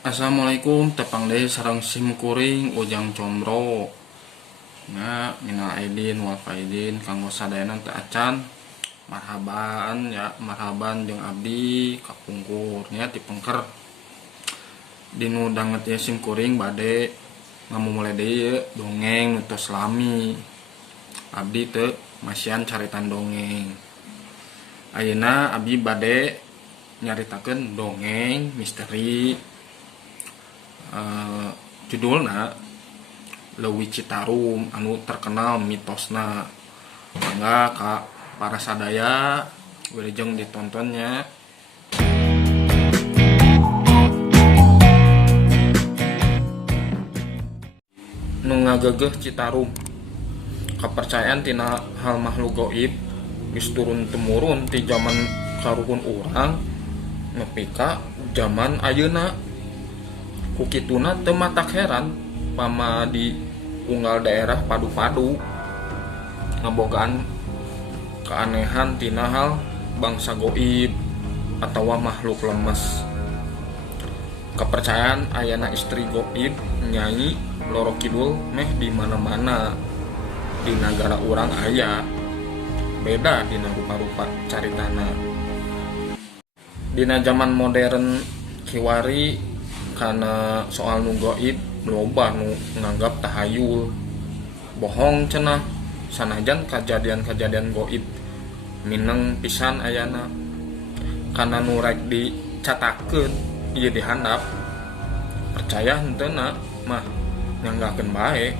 Assalamualaikum, tepang deh sarang simkuring ujang combro. Nya minal aidin wal faidin kanggo sadayana teu acan. Marhaban ya, marhaban jeung abdi kapungkur nya ti pengker. Dinu danget ya simkuring bade ngamumule deui dongeng nu tos lami. Abdi teu masian caritan dongeng. Ayeuna abdi bade nyaritakeun dongeng misteri. Judulna Leuwih Citarum anu terkenal mitosna. Mangga ka para sadaya wilujeng ditontonnya. Nu ngageugeuh Citarum. Kapercayaan tina hal makhluk gaib geus turun temurun ti zaman karuhun urang nepi ka zaman ayeuna. Kukituna teu matak heran pama di unggal daerah padu-padu ngabogaan keanehan tina hal bangsa goib atawa makhluk lemes. Kepercayaan ayana istri goib Nyai Loro Kidul meh di mana-mana di negara urang aya. Beda dina rupa-rupa caritana. Dina zaman modern kiwari karena soal nu gaib loba nu nganggap tahayul bohong cenah, sanajan kejadian-kejadian gaib mineng pisan ayana karena nu rek dicatakeun ieu dihandap percaya henteu mah nyanggakeun bae.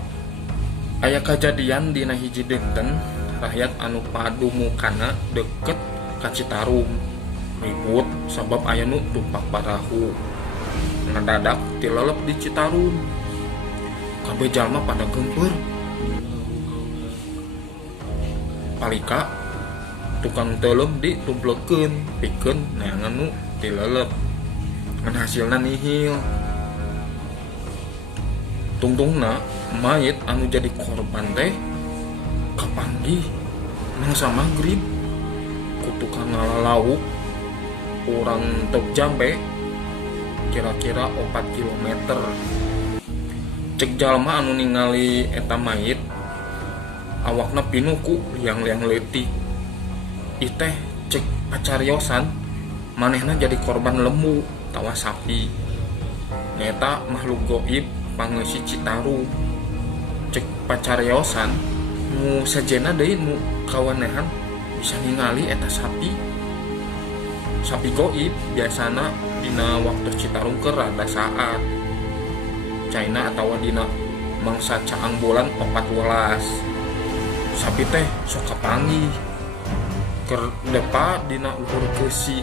Aya kejadian dina hiji dinten rakyat anu padumukana deket ka Citarum ribut sabab aya nu tumpak barahu ngadadak tilelep di Citarum. Kabeh jalma pada gempeur. Palika tukang teuleuh ditumplekeun pikeun neangan nu tilelep. Ngan hasilna nihil. Tungtungna mayit anu jadi korban teh kapanggih mangsa magrib ku tukang ngalalau urang teu jambe kira-kira 4 km. Cek jalma anu ningali eta mayit awakna pinuh ku liang-liang leutik. Ieu teh cek pacariosan manehna jadi korban lembu tawa sapi. Nyata makhluk gaib pangeussi Citarum. Cek pacariosan nu sajena deui nu kawenehan bisa ningali eta sapi. Sapi gaib biasana dina waktu Citarum keur rada saat China atawa dina mangsa caang bulan 14. Sapi teh sok kapanggih keur depa dina luhur keusi.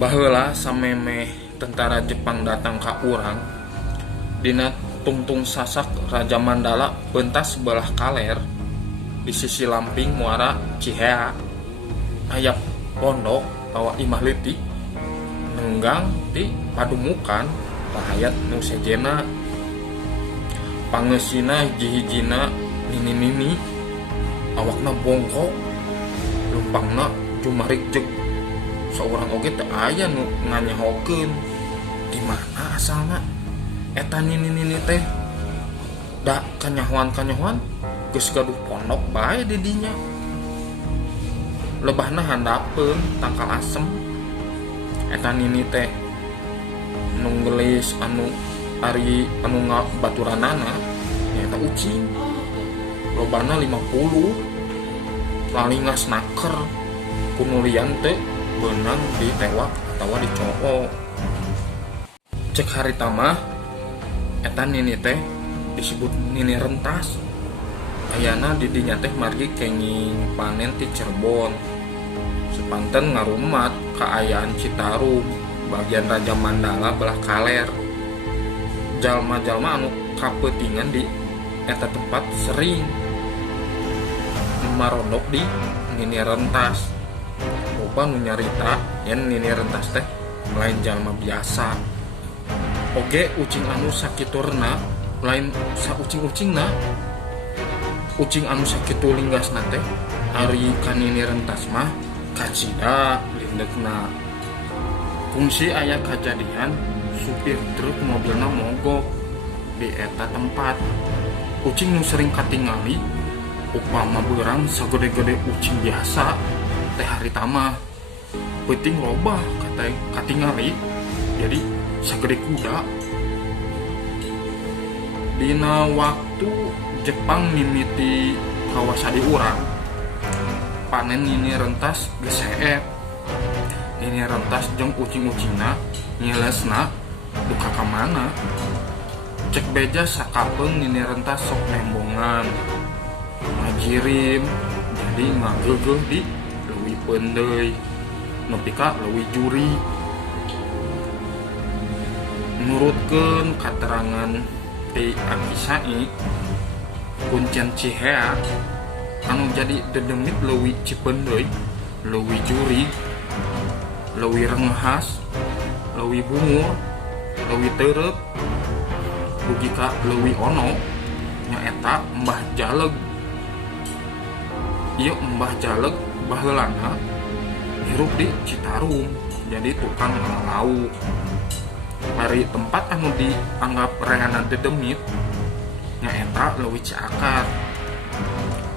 Baheula samemeh tentara Jepang datang ka urang dina tungtung sasak Raja Mandala pentas sebelah kaler di sisi lamping muara Cihea aya pondok bawa imah leutik nenggang ti padumukan rakyat nu sejena. Pangeusina hiji-hijina nini-nini awakna bongkok lumpangna jumarik jeung saurang oge teu aya nu nganyahokeun di mana asalna eta nini-nini teh. Da kanyahoan-kanyahoan geus gaduh pondok bae di dinya. Lebahna handapeun tangkal asem. Eta nini teh nu gelis anu ari anu ngabaturanana nyaeta ucing. Lobana 50 lalingas naker kunulian teh beunang ditewak atawa dicoo. Cek harita mah eta nini teh disebut nini rentas. Ayana di dinya teh margi kenging panen ti Cirebon. Sepanten ngarumat kaayaan Citarum bagian Raja Mandala belah kaler. Jalma-jalma anu kapeutingan di eta tempat sering marondok di nini rentas. Loba nu nyarita yen nini rentas teh lain jalma biasa. Oge ucing anu sakiturna lain sa ucing-ucingna. Ucing anu sakitu linggasna teh ari ka nini rentas mah kacida lindekna. Fungsi aya kejadian supir truk mobilna mogok di eta tempat. Ucing nu sering katingali upama beurang sagede-gede ucing biasa teh harita mah penting robah kata katingali jadi sagede kuda. Dina waktu Jepang mimiti kawasadi urang panen ini rentas geseet. Ini rentas jeung ucing-ucingna ngilesna duka kamana. Cek beja sakapeung ini rentas sok nembongan ngajirim jadi ngagegeh di leuwih peundeuy nepi ka leuwih juri. Nurutkeun katerangan ti Akisai kuncen Cihea anu jadi dedemit leuwih cipeundeuy, leuwih juri, leuwih renghas, leuwih bungur, leuwih teureub, dugi ka leuwih ono nyaeta Mbah Jaleg. Ieu Mbah Jaleg baheulana hirup di Citarum jadi tukang lauk. Dari tempat anu dianggap rehana dedemit nyaeta leuwih Ciakar,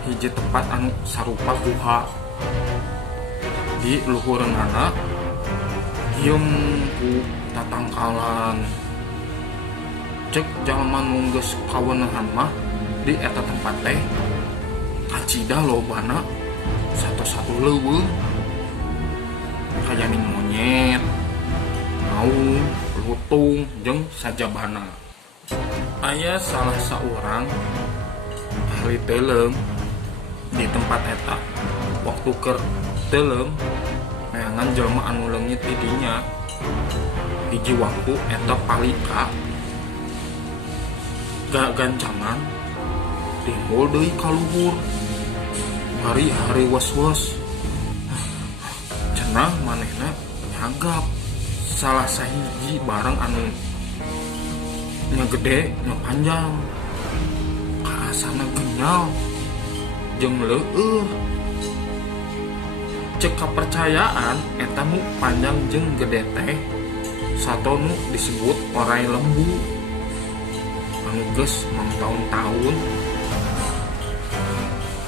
hiji tempat anu sarupa guha. Di luhureunana diem ku tatangkalan. Cek jalma nu geus kawenehan mah di eta tempat teh kacida lobana satu-satu leuweung kayaning monyet, maung, lutung, jeung sajabana. Aya salah saurang ahli teuleum di tempat eta. Waktu keur teuleum neangan jelema anu leungit di dinya. Hiji waktu eta palika gak gancangan timbul deui ka luhur. Hari-hari was-was cenah manehna nyagap salah sahiji barang anu nya gede nya panjang kaasana genyal jeung leueuh. Cek kapercayaan eta nu panjang jeung gede teh sato nu disebut orai lembu anu geus tahun-tahun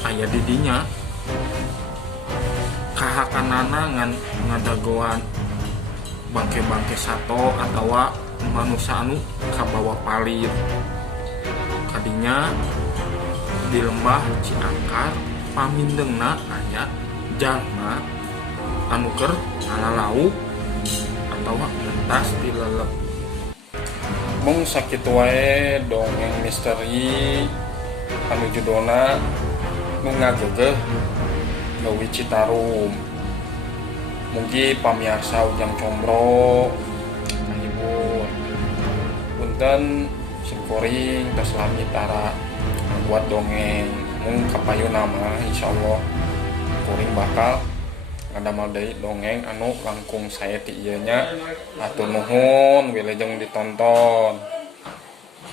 aya di dinya. Kahakanana ngadagoan bangke-bangke sato atawa manusia anu kabawa palir. Kadinya di lembah Ciakar pamindeungna aya jalma anu keur ngalalauk atawa ngentas dilelep. Mung sakitu wae dongeng misteri anu judulna nu ngagegeh leuwih Citarum. Mugi pamiarsa Ujang Combro ngahibur. Punten simkuring tos lami tara buat dongeng mung kapayuna mah insyaallah kuring bakal ngadamel deui dongeng anu langkung sae ti ieu nya. Hatur nuhun wilujeng ditonton.